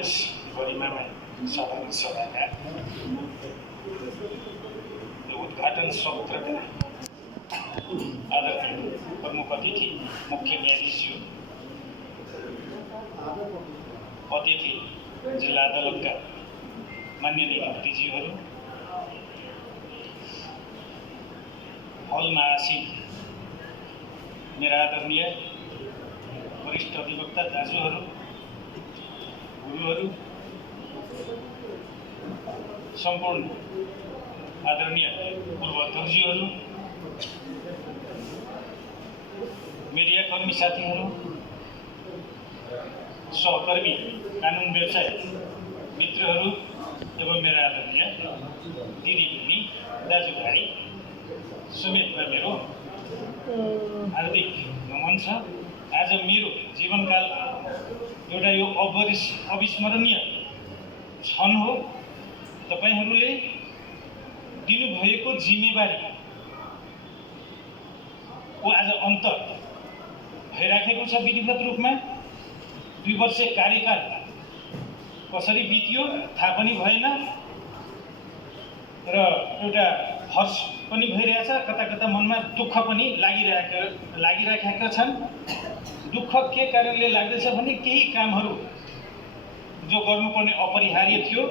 यस गरिमामय सभाका उद्घाटन सत्रका आदरणीय प्रमुख अतिथि मुख्य न्यायाधीशज्यू, अतिथि जिल्ला अदालतका मान्य न्यायाधीशज्यूहरू, हलमा आसीन मेरा आदरणीय वरिष्ठ अधिवक्ता दाजुहरू, गुरुहरू, सम्पूर्ण आदरणीय पूर्व अध्यक्षज्यूहरू, मिडियाकर्मी साथीहरू, सहकर्मी कानुन व्यवसाय मित्रहरू एवं मेरा आदरणीय दिदीबहिनी दाजुभाइ समेतमा मेरो हार्दिक नमन छ। आज मेरो जीवनकाल एउटा यो अविस्मरणीय क्षण हो। तपाईहरूले दिनुभएको जिम्मेवारीको आज अन्त भइराखेको छ। विधिवत रूपमा 2 वर्ष कार्यकाल कसरी बित्यो थाहा पनि भएन र एउटा हर्ष पनि भइरहेछ, कता कता मनमा दुःख पनि लागिराखेका छन्। दुःख के कारणले लाग्दैछ भने केही कामहरू जो गर्नुपर्ने अपरिहार्य थियो,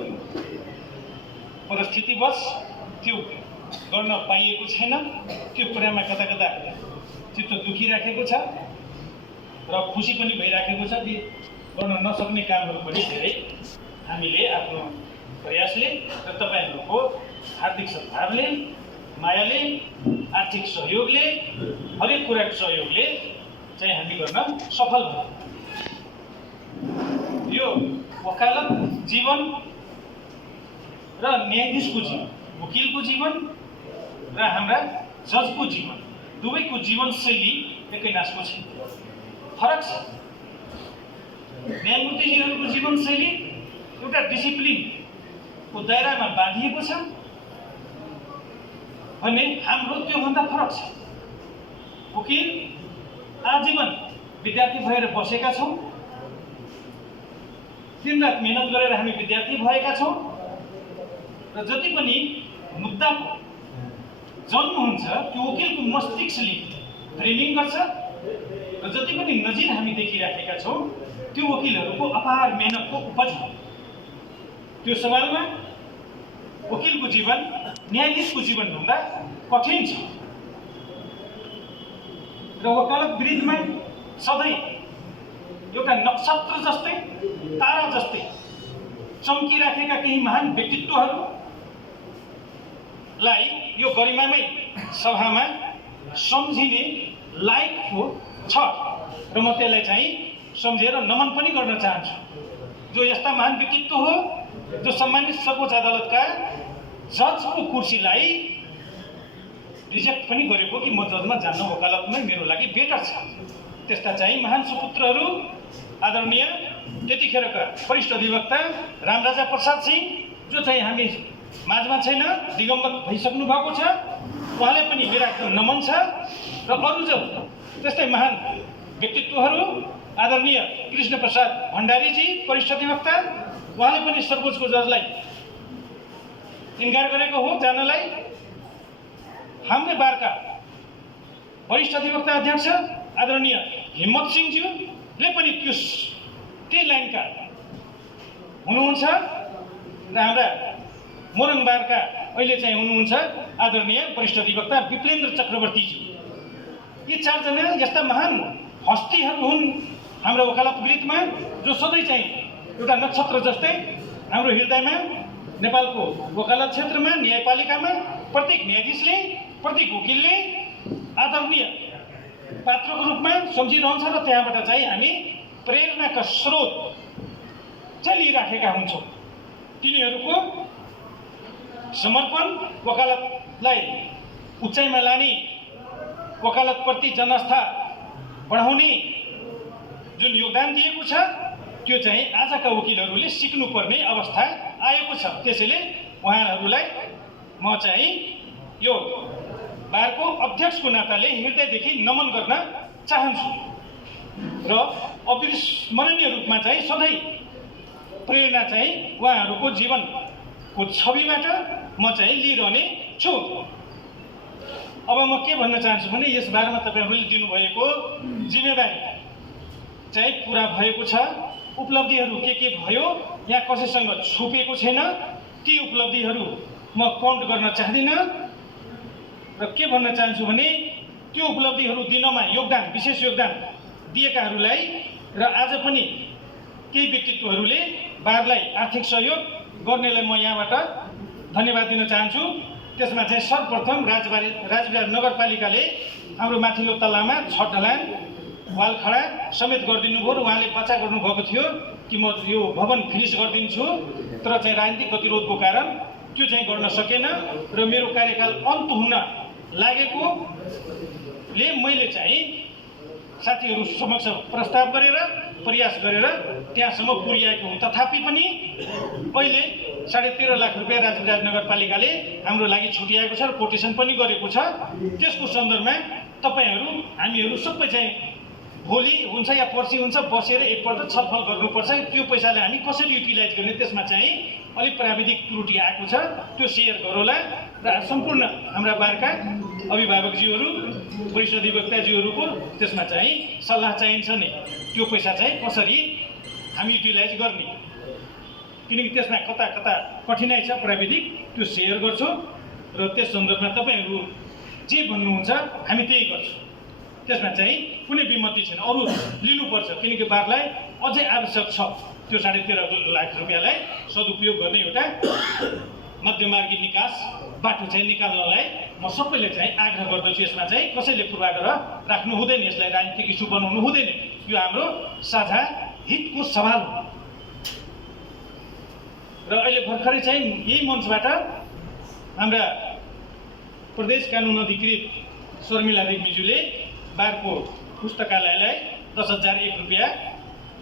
परिस्थितिवश त्यो गर्न पाइएको छैन। त्यो कुरामा कता कता चित्त दुखिराखेको छ र खुसी पनि भइराखेको छ। ती गर्न नसक्ने कामहरू पनि धेरै हामीले आफ्नो प्रयासले र तपाईहरूको हार्दिक सद्भावले, मायाले, आर्थिक सहयोगले, हरेक कुराको सहयोगले चाहिँ हामी गर्न सफल भयौँ। यो वकालत जीवन र न्यायाधीशको जीवन, वकिलको जीवन र हाम्रा जजको जीवन, दुवैको जीवनशैली एकै नासको छैन, फरक छ। न्यायमूर्तिजीहरूको जीवनशैली एउटा डिसिप्लिनको दायरामा बाँधिएको छ भने हाम्रो त्योभन्दा फरक छ। वकिल आजीवन विद्यार्थी भएर बसेका छौँ, दिनरात मेहनत गरेर हामी विद्यार्थी भएका छौँ र जति पनि मुद्दाको जन्म हुन्छ त्यो वकिलको मस्तिष्कले फ्रेमिङ गर्छ र जति पनि नजिर हामी देखिराखेका छौँ त्यो वकिलहरूको अपार मेहनतको उपज हो। त्यो सवालमा वकिलको जीवन न्यायाधीशको जीवनभन्दा कठिन छ र वकालत वृद्धमा सधैँ एउटा नक्षत्र जस्तै, तारा जस्तै चम्किराखेका केही महान व्यक्तित्वहरूलाई यो गरिमामय सभामा सम्झिने लायकको छ र म त्यसलाई चाहिँ सम्झेर नमन पनि गर्न चाहन्छु। जो यस्ता महान व्यक्तित्व हो जो सम्मानित सर्वोच्च अदालतका जजको कुर्सीलाई रिजेक्ट पनि गरेको कि म जजमा जान्न, वकालतमै मेरो लागि बेटर छ। त्यस्ता चाहिँ महान सुपुत्रहरू आदरणीय त्यतिखेरका वरिष्ठ अधिवक्ता रामराजा प्रसाद सिंह, जो चाहिँ हामी माझमा छैन, दिगम्बत भइसक्नु भएको छ, उहाँले पनि मेरा नमन छ। र अरू जो त्यस्तै महान व्यक्तित्वहरू आदरणीय कृष्ण प्रसाद भण्डारीजी वरिष्ठ अधिवक्ता, उहाँले पनि सर्वोच्चको जजलाई इन्कार गरेको हो जानलाई। हाम्रै बारका वरिष्ठ अधिवक्ता अध्यक्ष आदरणीय हिम्मत सिंहज्यूले पनि त्यही लाइनका हुनुहुन्छ र हाम्रा मोरङ बारका अहिले चाहिँ हुनुहुन्छ आदरणीय वरिष्ठ अधिवक्ता विप्लेन्द्र चक्रवर्तीज्यू। यी 4 जना यस्ता महान हस्तीहरू हुन् हाम्रो वकालत वृद्धमा, जो सधैँ चाहिँ एउटा नक्षत्र जस्तै हाम्रो हृदयमा, नेपालको वकालत क्षेत्रमा, न्यायपालिकामा प्रत्येक न्यायाधीशले, प्रत्येक वकिलले आदरणीय पात्रको रूपमा सम्झिरहन्छ र त्यहाँबाट चाहिँ हामी प्रेरणाका स्रोत चाहिँ लिइराखेका हुन्छौँ। तिनीहरूको समर्पण, वकालतलाई उचाइमा लाने, वकालतप्रति जनआस्था बढाउने जुन योगदान दिएको छ त्यो चाहिँ आजका वकिलहरूले सिक्नुपर्ने अवस्था आएको छ। त्यसैले उहाँहरूलाई म चाहिँ यो बारको अध्यक्षको नाताले हृदयदेखि नमन गर्न चाहन्छु र अविस्मरणीय रूपमा चाहिँ सधैँ प्रेरणा चाहिँ उहाँहरूको जीवनको छविबाट म चाहिँ लिइरहने छु। अब म के भन्न चाहन्छु भने यस बारेमा तपाईँहरूले दिनुभएको जिम्मेवारी चाहिँ पुरा भएको छ। उपलब्धिहरू के भयो यहाँ कसैसँग छुपेको छैन। ती उपलब्धिहरू म काउन्ट गर्न चाहदिनँ र के भन्न चाहन्छु भने त्यो उपलब्धिहरू दिनमा योगदान विशेष योगदान दिएकाहरूलाई र आज पनि केही व्यक्तित्वहरूले बारलाई आर्थिक सहयोग गर्नेलाई म यहाँबाट धन्यवाद दिन चाहन्छु। त्यसमा चाहिँ सर्वप्रथम राजविहार नगरपालिकाले हाम्रो माथिल्लो तल्लामा छत ढलान वाल खडा समेत गरिदिनु भयो र उहाँले वाचा गर्नुभएको थियो कि म यो भवन फिनिस गरिदिन्छु, तर चाहिँ राजनीतिक गतिरोधको कारण त्यो चाहिँ गर्न सकेन र मेरो कार्यकाल अन्त हुन लागेकोले मैले चाहिँ साथीहरू समक्ष प्रस्ताव गरेर प्रयास गरेर त्यहाँसम्म पुर्याएको हुँ। तथापि पनि अहिले 13.5 लाख रुपियाँ राजविहार नगरपालिकाले हाम्रो लागि छुट्याएको छ र कोटेसन पनि गरेको छ। त्यसको सन्दर्भमा तपाईँहरू हामीहरू सबै चाहिँ भोलि हुन्छ या पर्सि हुन्छ बसेर एकपल्ट छलफल गर्नुपर्छ। त्यो पैसाले हामी कसरी युटिलाइज गर्ने त्यसमा चाहिँ अलिक प्राविधिक त्रुटि आएको छ, त्यो सेयर गरौँला र सम्पूर्ण हाम्रा बारका अभिभावकज्यूहरू वरिष्ठ अधिवक्ताज्यूहरूको त्यसमा चाहिँ सल्लाह चाहिन्छ नि त्यो पैसा चाहिँ कसरी हामी युटिलाइज गर्ने, किनकि त्यसमा कता कता कठिनाइ छ प्राविधिक, त्यो सेयर गर्छौँ र त्यस सन्दर्भमा तपाईँहरू जे भन्नुहुन्छ हामी त्यही गर्छौँ। त्यसमा चाहिँ कुनै विमति छैन, अरू लिनुपर्छ किनकि बारलाई अझै आवश्यक छ त्यो 13.5 लाख रुपियाँलाई सदुपयोग गर्ने एउटा मध्यमार्गी निकास बाटो चाहिँ निकाल्नलाई म सबैले चाहिँ आग्रह गर्दछु। यसमा चाहिँ कसैले पूर्वाग्रह राख्नु हुँदैन, यसलाई राजनीतिक इस्यु बनाउनु हुँदैन, यो हाम्रो साझा हितको सवाल हो। र अहिले भर्खरै चाहिँ यही मञ्चबाट हाम्रा प्रदेश कानुन अधिकृत शर्मिला रेग्मीज्यूले बारको पुस्तकालयलाई 10,001 रुपियाँ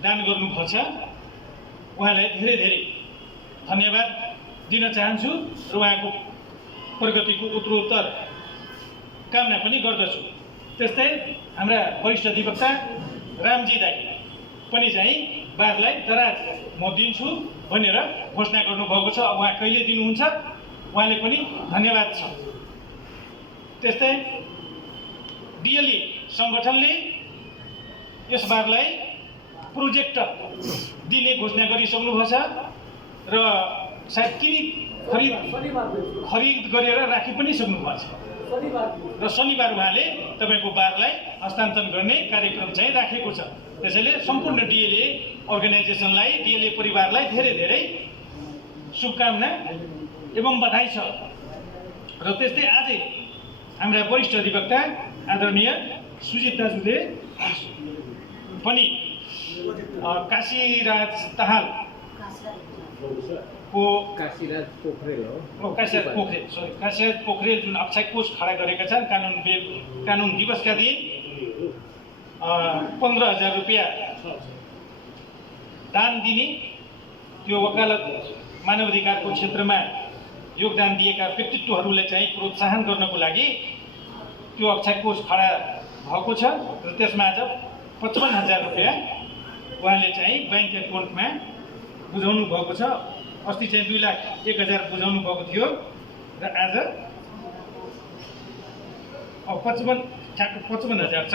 दान गर्नुभएको छ। उहाँलाई धेरै धेरै धन्यवाद दिन चाहन्छु र उहाँको प्रगतिको उत्तरोत्तर कामना पनि गर्दछु। त्यस्तै हाम्रा वरिष्ठ अधिवक्ता रामजी दाई पनि चाहिँ बारलाई दराज म दिन्छु भनेर घोषणा गर्नुभएको छ। अब उहाँ कहिले दिनुहुन्छ उहाँले पनि धन्यवाद छ। त्यस्तै डिएलए सङ्गठनले यस बारलाई प्रोजेक्ट दिने घोषणा गरिसक्नुभएको छ र सायद खरिद गरेर राखि पनि सक्नुभएको छ र शनिबार उहाँले तपाईँको बारलाई हस्तान्तरण गर्ने कार्यक्रम चाहिँ राखेको छ। त्यसैले सम्पूर्ण डिएलए अर्गनाइजेसनलाई डिएलए परिवारलाई धेरै धेरै शुभकामना एवं बधाई छ। र त्यस्तै आजै हाम्रा वरिष्ठ अधिवक्ता आदरणीय सुजित दाजुले पनि काशीराज पोखरेल जुन अक्षय कोष खडा गरेका छन् कानुन दिवसका दिन 15,000 रुपियाँ दान दिने, त्यो वकालत मानवाधिकारको क्षेत्रमा योगदान दिएका व्यक्तित्वहरूलाई चाहिँ प्रोत्साहन गर्नको लागि त्यो अक्षय कोष खडा भएको छ र त्यसमा आज 55,000 रुपियाँ उहाँले चाहिँ ब्याङ्क एकाउन्टमा बुझाउनु भएको छ। अस्ति चाहिँ 2,01,000 बुझाउनु भएको थियो र आज 55,000 छ।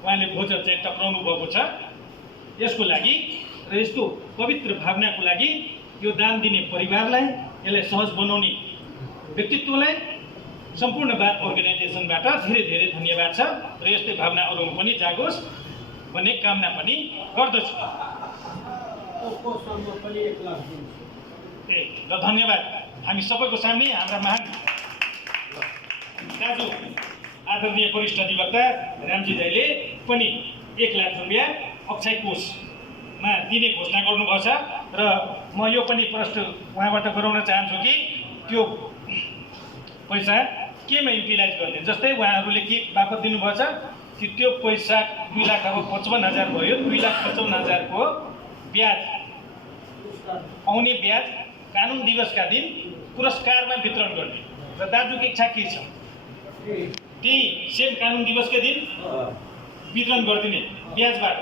उहाँले भोजर चाहिँ टक्राउनु भएको छ। यसको लागि र यस्तो पवित्र भावनाको लागि यो दान दिने परिवारलाई, यसलाई सहज बनाउने व्यक्तित्वलाई सम्पूर्ण बार अर्गनाइजेसनबाट धेरै धेरै धन्यवाद छ र यस्तै भावना अरूमा पनि जागोस् भन्ने कामना पनि गर्दछु। र धन्यवाद हामी सबैको सामने हाम्रा महान दाजु आदरणीय वरिष्ठ अधिवक्ता रामजी दाईले पनि 1 लाख रुपियाँ अक्षय कोषमा दिने घोषणा गर्नुभएको छ र म यो पनि प्रश्न उहाँबाट गराउन चाहन्छु कि त्यो पैसा केमा युटिलाइज गर्ने, जस्तै उहाँहरूले के बापत दिनुभएको छ कि त्यो पैसा 2,55,000 भयो, 2,55,000 को ब्याज आउने ब्याज कानुन दिवसका दिन पुरस्कारमा वितरण गर्ने र दाजुको इच्छा के छ त्यही सेम कानुन दिवसकै दिन वितरण गरिदिने ब्याजबाट।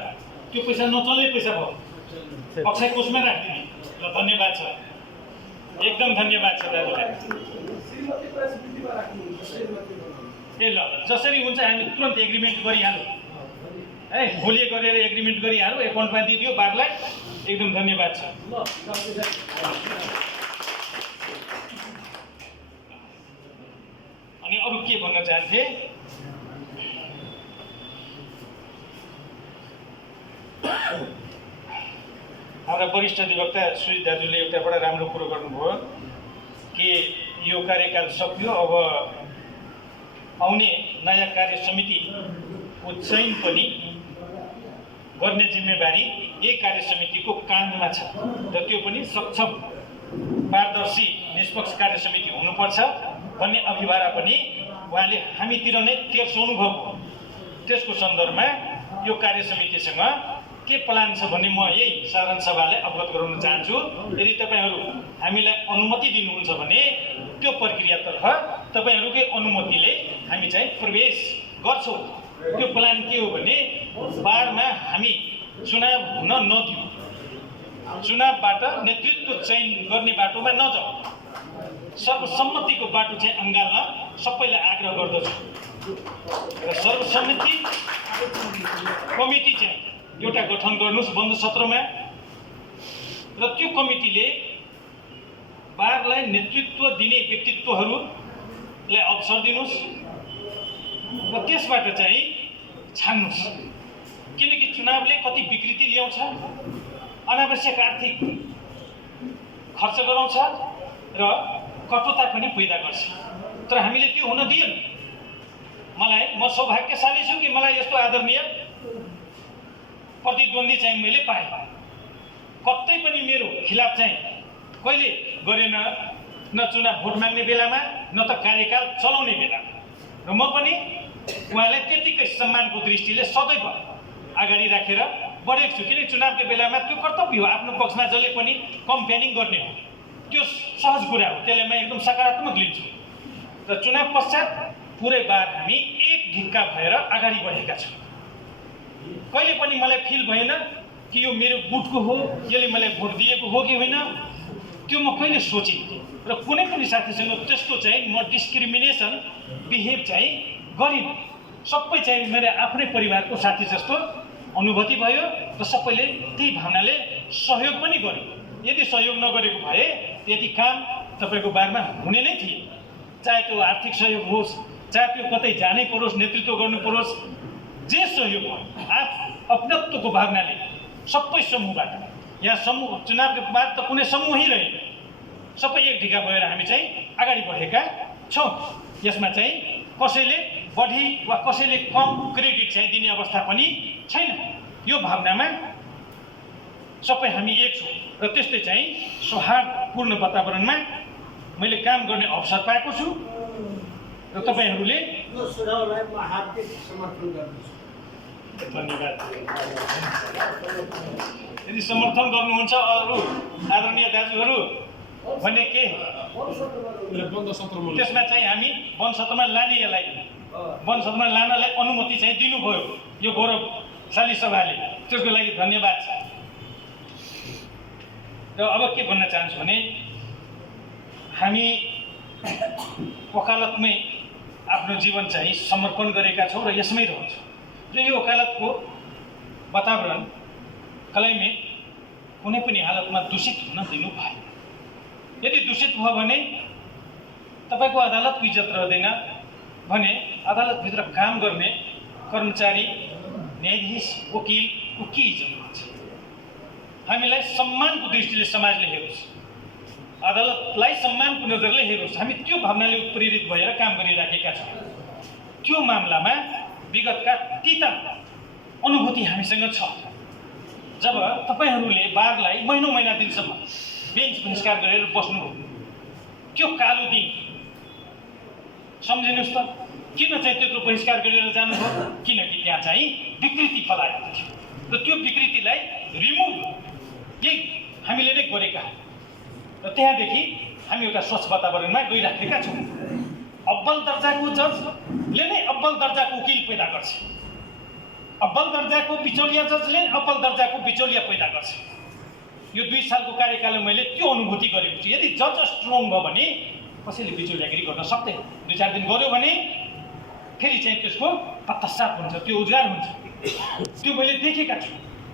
त्यो पैसा नचल्ने पैसा भयो, अक्षय कोषमा राखिदिने। ल धन्यवाद छ, एकदम धन्यवाद छ दाजुलाई। ए ल जसरी हुन्छ हामी तुरन्त एग्रिमेन्ट गरिहालौँ है, भोलि गरेर एग्रिमेन्ट गरिहालौँ, एकाउन्टमा दिइदियो बारलाई। एकदम धन्यवाद छ। अनि अरू के भन्न चाहन्थे? हाम्रा वरिष्ठ अधिवक्ता सुजित दाजुले एउटा बडा राम्रो कुरो गर्नुभयो कि यो कार्यकाल सकियो, अब आउने नयाँ कार्य समितिको चयन पनि गर्ने जिम्मेवारी यही कार्य समितिको काँधमा छ र त्यो पनि सक्षम, पारदर्शी, निष्पक्ष कार्य समिति हुनुपर्छ भन्ने अभिभारा पनि उहाँले हामीतिर नै तेर्साउनु भएको। त्यसको सन्दर्भमा यो कार्य समितिसँग के प्लान छ भन्ने म यही साधारण सभालाई अवगत गराउन चाहन्छु। यदि तपाईँहरू हामीलाई अनुमति दिनुहुन्छ भने त्यो प्रक्रियातर्फ तपाईँहरूकै अनुमतिले हामी चाहिँ प्रवेश गर्छौँ। त्यो प्लान के हो भने बाढमा हामी चुनाव हुन नदिउँ, चुनावबाट नेतृत्व चयन गर्ने बाटोमा नजाउँ, सर्वसम्मतिको बाटो चाहिँ अँगाल्न सबैलाई आग्रह गर्दछु। र सर्वसम्मति कमिटी चाहिँ एउटा गठन गर्नुहोस् बन्द सत्रमा, र त्यो कमिटीले बारलाई नेतृत्व दिने व्यक्तित्वहरूलाई अवसर दिनुहोस् र त्यसबाट चाहिँ छान्नुहोस्। किनकि चुनावले कति विकृति ल्याउँछ, अनावश्यक आर्थिक खर्च गराउँछ र कटुता पनि पैदा गर्छ। तर हामीले त्यो हुन दिएन। म सौभाग्यशाली छु कि मलाई यस्तो आदरणीय प्रतिद्वन्दी चाहिँ मैले पाएँ। कतै पनि मेरो खिलाफ चाहिँ कहिले गरेन, न चुनाव भोट माग्ने बेलामा न त कार्यकाल चलाउने बेलामा। र म पनि उहाँलाई त्यतिकै सम्मानको दृष्टिले सदैव अगाडि राखेर बढेको छु। किनकि चुनावको बेलामा त्यो कर्तव्य हो, आफ्नो पक्षमा जसले पनि कम्पेनिङ गर्ने हो, त्यो सहज कुरा हो, त्यसलाई म एकदम सकारात्मक लिन्छु। र चुनाव पश्चात पुरै बार हामी एक ढिक्का भएर अगाडि बढेका छौँ। कहिले पनि मलाई फिल भएन कि यो मेरो बुटको हो, यसले मलाई भोट दिएको हो कि होइन, त्यो म कहिले सोचिनँ। र कुनै पनि साथीसँग त्यस्तो चाहिँ म डिस्क्रिमिनेसन बिहेभ चाहिँ गरिनँ। सबै चाहिँ मेरो आफ्नै परिवारको साथी जस्तो अनुभूति भयो र सबैले त्यही भावनाले सहयोग पनि गर्यो। यदि सहयोग नगरेको भए यदि काम तपाईँको बारमा हुने नै थिए। चाहे त्यो आर्थिक सहयोग होस्, चाहे त्यो कतै जानै परोस्, नेतृत्व गर्नु परोस्, जे सहयोग हो अपनत्वको भावनाले सबै समूहबाट, यहाँ समूह चुनावको बाद त कुनै समूहै रहेन, सबै एक ढिका भएर हामी चाहिँ अगाडि बढेका छौँ। यसमा चाहिँ कसैले बढी वा कसैले कम क्रेडिट चाहिँ दिने अवस्था पनि छैन। यो भावनामा सबै हामी एक छौँ र त्यस्तै चाहिँ सौहार्दपूर्ण वातावरणमा मैले काम गर्ने अवसर पाएको छु र तपाईँहरूले यो सुझावलाई म हार्दिक समर्थन गर्दछु। धन्यवाद। यदि समर्थन गर्नुहुन्छ अरू आदरणीय दाजुहरू भने के त्यसमा चाहिँ हामी वन सत्रमा लाने, यसलाई वन सत्रमा लानलाई अनुमति चाहिँ दिनुभयो यो गौरवशाली सभाले, त्यसको लागि धन्यवाद छ। र अब के भन्न चाहन्छु भने हामी वकालतमै आफ्नो जीवन चाहिँ समर्पण गरेका छौँ र यसमै रहन्छौँ। र यो वकालतको वातावरण क्लाइमेट कुनै पनि हालतमा दूषित हुन दिनु भएन। यदि दूषित भयो भने तपाईँको अदालतको इज्जत रहँदैन भने अदालतभित्र काम गर्ने कर्मचारी, न्यायाधीश, वकिलको के इज्जत हुन्छ? हामीलाई सम्मानको दृष्टिले समाजले हेरोस्, अदालतलाई सम्मानको नजरले हेरोस्, हामी त्यो भावनाले उत्प्रेरित भएर काम गरिराखेका छौँ। त्यो मामलामा विगतका तीता अनुभूति हामीसँग छ। जब तपाईँहरूले बारलाई महिना दिनसम्म बेन्च बहिष्कार गरेर बस्नुभयो, त्यो कालो दिन सम्झिनुहोस् त, किन चाहिँ त्यत्रो बहिष्कार गरेर जानुभयो? किनकि त्यहाँ चाहिँ विकृति फैलाएको थियो र त्यो विकृतिलाई रिमुभ यही हामीले नै गरेका र त्यहाँदेखि हामी एउटा स्वच्छ वातावरणमा गइराखेका छौँ। अब्बल दर्जाको जजले नै अब्बल दर्जाको वकिल पैदा गर्छ, अब्बल दर्जाको बिचौलिया जजले अब्बल दर्जाको बिचौलिया पैदा गर्छ। यो 2 सालको कार्यकालमा मैले त्यो अनुभूति गरेको छु। यदि जज स्ट्रङ भयो भने कसैले बिचौलियागिरी गर्न सक्दैन। 2-4 दिन गर्यो भने फेरि चाहिँ त्यसको पश्चाताप हुन्छ, त्यो उजागर हुन्छ। त्यो मैले देखेका छु।